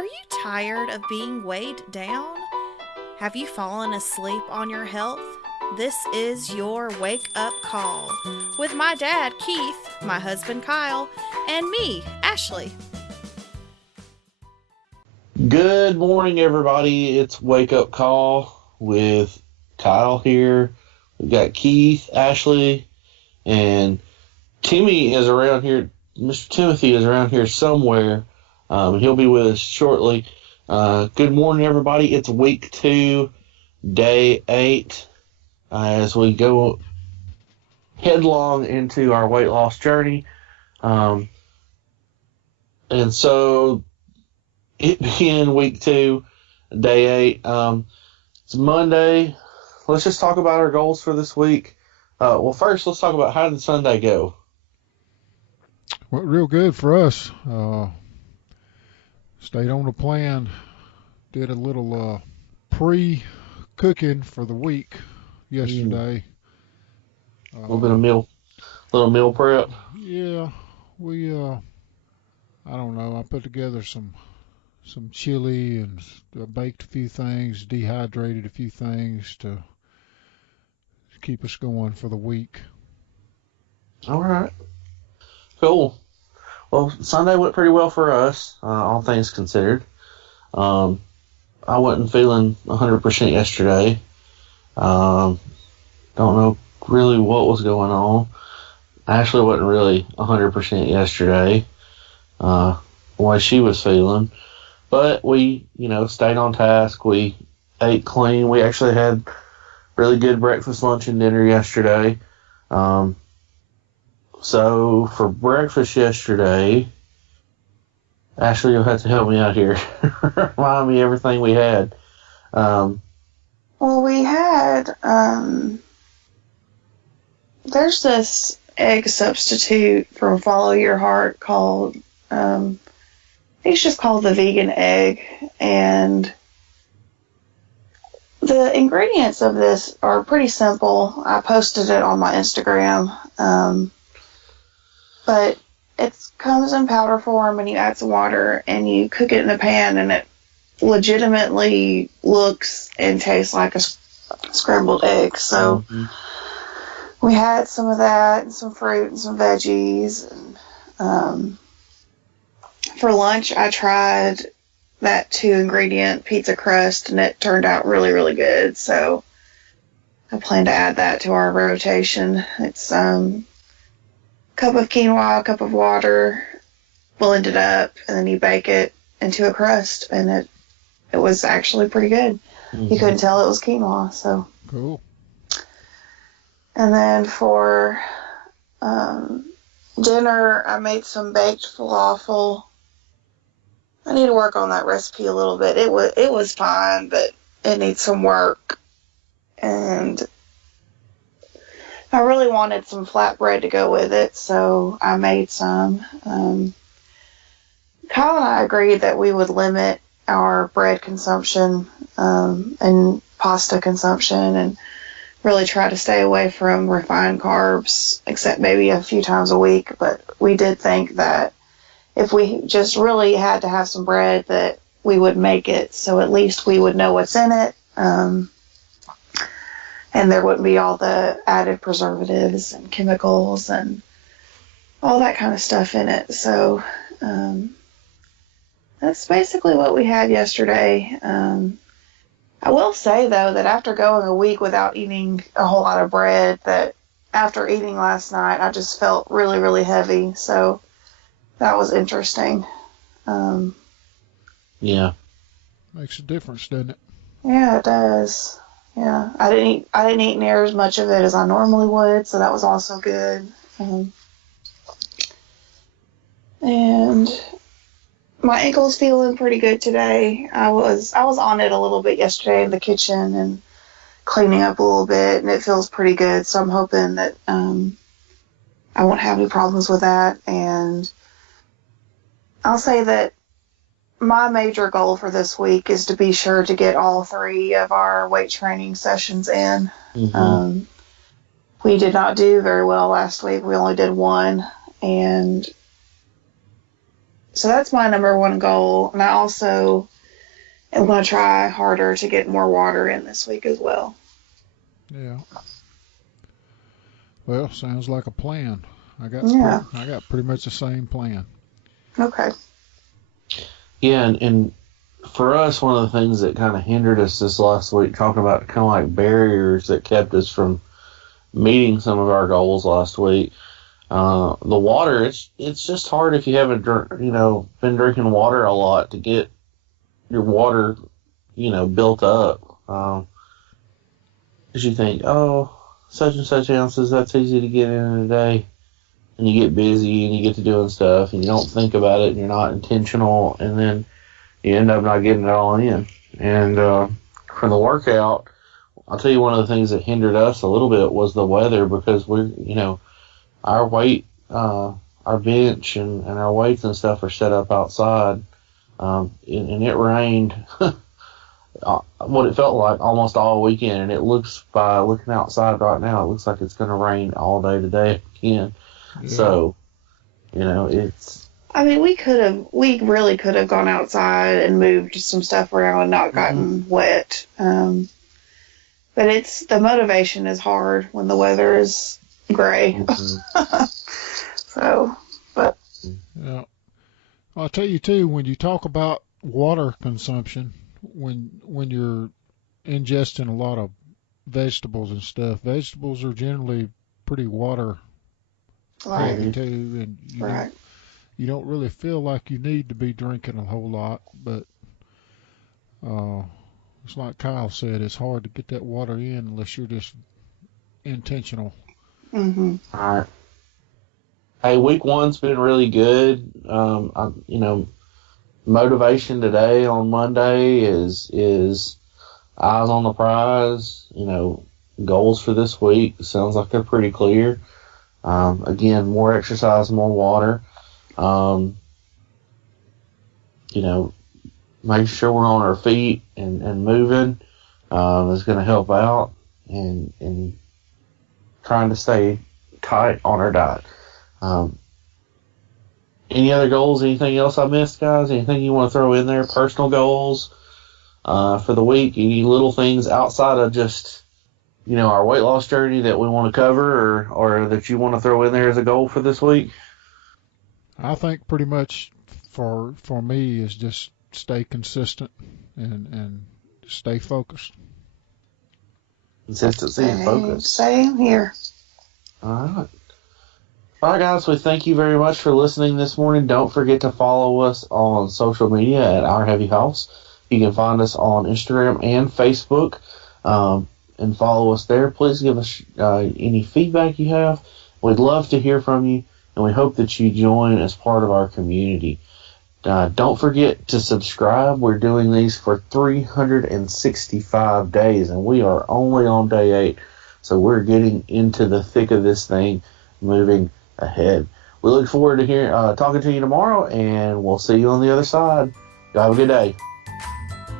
Are you tired of being weighed down? Have you fallen asleep on your health? This is your wake up call with my dad, Keith, my husband, Kyle, and me, Ashley. Good morning, everybody. It's Wake Up Call with Kyle here. We've got Keith, Ashley, and Timmy is around here. Mr. Timothy is around here somewhere. He'll be with us shortly. Good morning, everybody. It's week 2, day 8, as we go headlong into our weight loss journey. And so it being week 2, day 8. It's Monday. Let's just talk about our goals for this week. Well, first, let's talk about how did Sunday go? Well, real good for us. Stayed on the plan. Did a little pre-cooking for the week yesterday. A little bit of little meal prep. Yeah, we I don't know. I put together some chili and baked a few things, dehydrated a few things to keep us going for the week. All right. Cool. Well, Sunday went pretty well for us, all things considered. I wasn't feeling 100% yesterday. Don't know really what was going on. I actually wasn't really 100% yesterday, the way she was feeling. But we, stayed on task. We ate clean. We actually had really good breakfast, lunch, and dinner yesterday. So for breakfast yesterday, Ashley, you'll have to help me out here. Remind me everything we had. Well, we had, there's this egg substitute from Follow Your Heart called, it's just called the vegan egg. And the ingredients of this are pretty simple. I posted it on my Instagram. But it comes in powder form and you add some water and you cook it in a pan and it legitimately looks and tastes like a scrambled egg. So we had some of that and some fruit and some veggies. And for lunch, I tried that 2-ingredient pizza crust and it turned out really, really good. So I plan to add that to our rotation. It's cup of quinoa, a cup of water, blend it up, and then you bake it into a crust, and it was actually pretty good. You couldn't tell it was quinoa, so. Cool. And then for dinner, I made some baked falafel. I need to work on that recipe a little bit. It was fine, but it needs some work. And I really wanted some flatbread to go with it, so I made some. Kyle and I agreed that we would limit our bread consumption and pasta consumption and really try to stay away from refined carbs, except maybe a few times a week. But we did think that if we just really had to have some bread, that we would make it so at least we would know what's in it. And there wouldn't be all the added preservatives and chemicals and all that kind of stuff in it. So that's basically what we had yesterday. I will say, though, that after going a week without eating a whole lot of bread, that after eating last night, I just felt really, really heavy. So that was interesting. Yeah. Makes a difference, doesn't it? Yeah, it does. Yeah, I didn't eat near as much of it as I normally would, so that was also good. And my ankle's feeling pretty good today. I was on it a little bit yesterday in the kitchen and cleaning up a little bit, and it feels pretty good. So I'm hoping that I won't have any problems with that. And I'll say that my major goal for this week is to be sure to get all 3 of our weight training sessions in. We did not do very well last week. We only did 1, and So that's my number one goal. And I also am going to try harder to get more water in this week as well. Yeah. Well, sounds like a plan. Yeah. I got pretty much the same plan. Okay. Yeah, and for us, one of the things that kind of hindered us this last week, talking about kind of like barriers that kept us from meeting some of our goals last week. The water, it's just hard if you haven't been drinking water a lot to get your water, built up. Because you think, oh, such and such ounces, that's easy to get in a day. And you get busy and you get to doing stuff and you don't think about it and you're not intentional and then you end up not getting it all in. And for the workout, I'll tell you one of the things that hindered us a little bit was the weather because our weight, our bench and our weights and stuff are set up outside. And it rained what it felt like almost all weekend. And it looks, by looking outside right now, it looks like it's going to rain all day today again. Yeah. So, it's. I mean, we really could have gone outside and moved some stuff around and not gotten wet. But the motivation is hard when the weather is gray. Mm-hmm. So, but. Yeah. I'll tell you too, when you talk about water consumption, when you're ingesting a lot of vegetables and stuff, vegetables are generally pretty water heavy too, and you don't really feel like you need to be drinking a whole lot, but it's like Kyle said, it's hard to get that water in unless you're just intentional. Mm-hmm. All right. Hey, week one's been really good. Motivation today on Monday is eyes on the prize. Goals for this week sounds like they're pretty clear. Again, more exercise, more water. Making sure we're on our feet and moving is going to help out, and trying to stay tight on our diet. Any other goals? Anything else I missed, guys? Anything you want to throw in there? Personal goals for the week? Any little things outside of just our weight loss journey that we want to cover, or that you want to throw in there as a goal for this week? I think pretty much for me is just stay consistent and stay focused. Consistency and focus. Same here. All right. All right, guys, we thank you very much for listening this morning. Don't forget to follow us on social media at Our Heavy House. You can find us on Instagram and Facebook, and follow us there. Please give us any feedback you have. We'd love to hear from you, and we hope that you join as part of our community. Don't forget to subscribe. We're doing these for 365 days, and we are only on day 8. So we're getting into the thick of this thing, moving ahead. We look forward to talking to you tomorrow, and we'll see you on the other side. Y'all have a good day.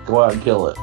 Go out and kill it.